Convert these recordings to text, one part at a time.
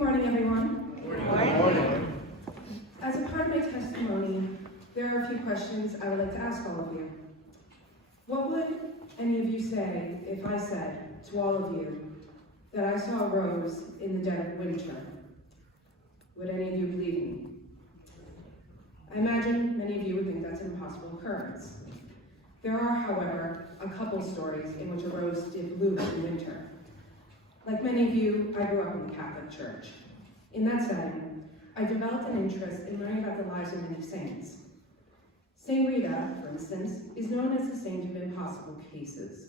morning, everyone. Good morning. As a part of my testimony, there are a few questions I would like to ask all of you. What would any of you say if I said to all of you that I saw a rose in the dead of winter? Would any of you believe me? I imagine many of you would think that's an impossible occurrence. There are, however, a couple stories in which a rose did bloom in winter. Like many of you, I grew up in the Catholic Church. In that setting, I developed an interest in learning about the lives of many saints. Saint Rita, for instance, is known as the saint of impossible cases.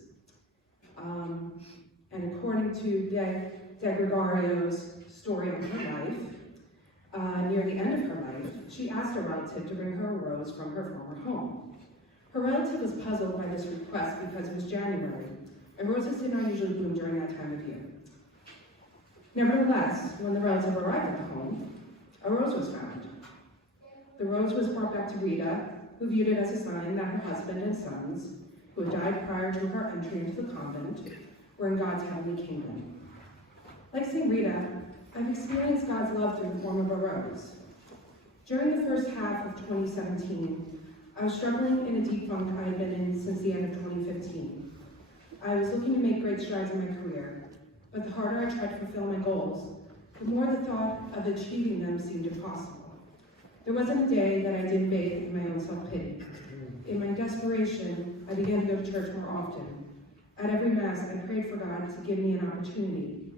And according to De Gregorio's story of her life, near the end of her life, she asked a relative to bring her a rose from her former home. Her relative was puzzled by this request because it was January, and roses did not usually bloom during that time of year. Nevertheless, when the relative arrived at the home, a rose was found. The rose was brought back to Rita, who viewed it as a sign that her husband and sons, who had died prior to her entry into the convent, were in God's heavenly kingdom. Like St. Rita, I've experienced God's love through the form of a rose. During the first half of 2017, I was struggling in a deep funk I had been in since the end of 2015. I was looking to make great strides in my career, but the harder I tried to fulfill my goals, the more the thought of achieving them seemed impossible. There wasn't a day that I didn't bathe in my own self-pity. In my desperation, I began to go to church more often. At every Mass, I prayed for God to give me an opportunity.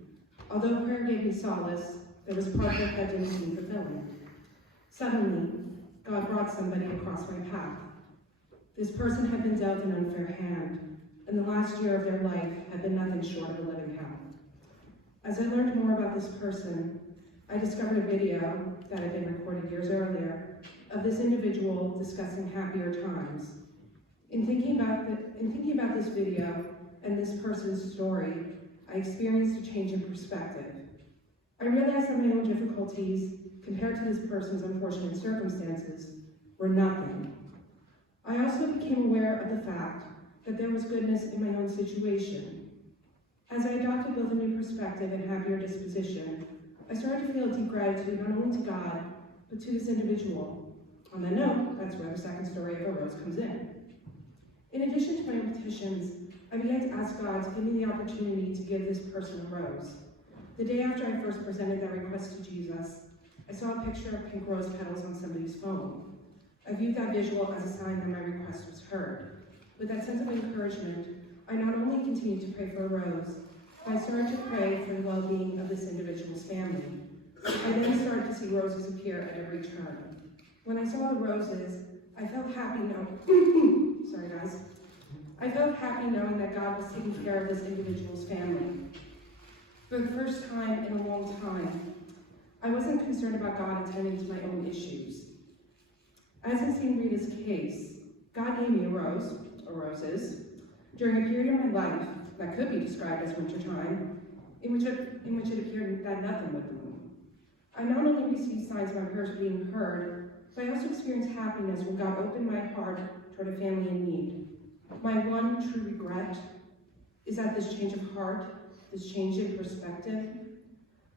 Although prayer gave me solace, there was part of it that didn't seem fulfilling. Suddenly, God brought somebody across my path. This person had been dealt an unfair hand, and the last year of their life had been nothing short of a living hell. As I learned more about this person, I discovered a video that had been recorded years earlier of this individual discussing happier times. In thinking about this video and this person's story, I experienced a change in perspective. I realized that my own difficulties, compared to this person's unfortunate circumstances, were nothing. I also became aware of the fact that there was goodness in my own situation. As I adopted both a new perspective and happier disposition, I started to feel deep gratitude not only to God, but to this individual. On that note, that's where the second story of a rose comes in. In addition to my own petitions, I began to ask God to give me the opportunity to give this person a rose. The day after I first presented that request to Jesus, I saw a picture of pink rose petals on somebody's phone. I viewed that visual as a sign that my request was heard. With that sense of encouragement, I not only continued to pray for a rose, but I started to pray for the well-being of this individual's family. I then started to see roses appear at every turn. When I saw the roses, I felt happy I felt happy knowing that God was taking care of this individual's family. For the first time in a long time, I wasn't concerned about God attending to my own issues. As in St. Rita's case, God gave me a rose, or roses, during a period of my life that could be described as wintertime, in which it appeared that nothing would bloom. I not only received signs of my prayers being heard, but I also experienced happiness when God opened my heart toward a family in need. My one true regret is that this change of heart, this change in perspective,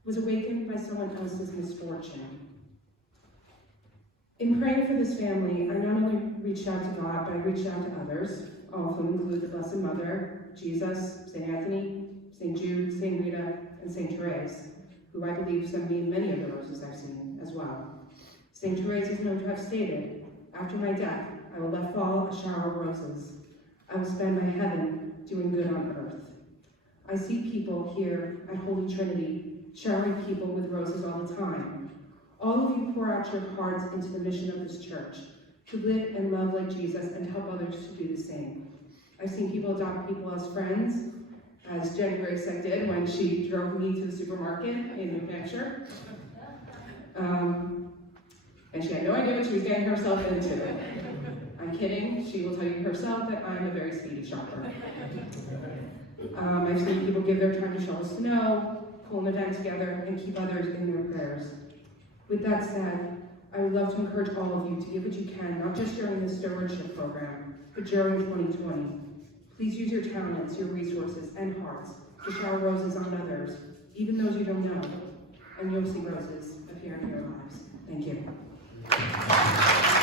was awakened by someone else's misfortune. In praying for this family, I not only reached out to God, but I reached out to others, all of whom include the Blessed Mother, Jesus, St. Anthony, St. Jude, St. Rita, and St. Therese, who I believe sent me many of the roses I've seen as well. St. Therese is known to have stated, "After my death, I will let fall a shower of roses. I will spend my heaven doing good on earth." I see people here at Holy Trinity showering people with roses all the time. All of you pour out your hearts into the mission of this church, to live and love like Jesus and help others to do the same. I've seen people adopt people as friends, as Jen Grayson did when she drove me to the supermarket in New Hampshire. And she had no idea what she was getting herself into. I'm kidding, she will tell you herself that I'm a very speedy shopper. I've seen people give their time to shovel snow, pull an event together, and keep others in their prayers. With that said, I would love to encourage all of you to give what you can, not just during the stewardship program, but during 2020. Please use your talents, your resources, and hearts to shower roses on others, even those you don't know. and you'll see roses appear in your lives. Thank you.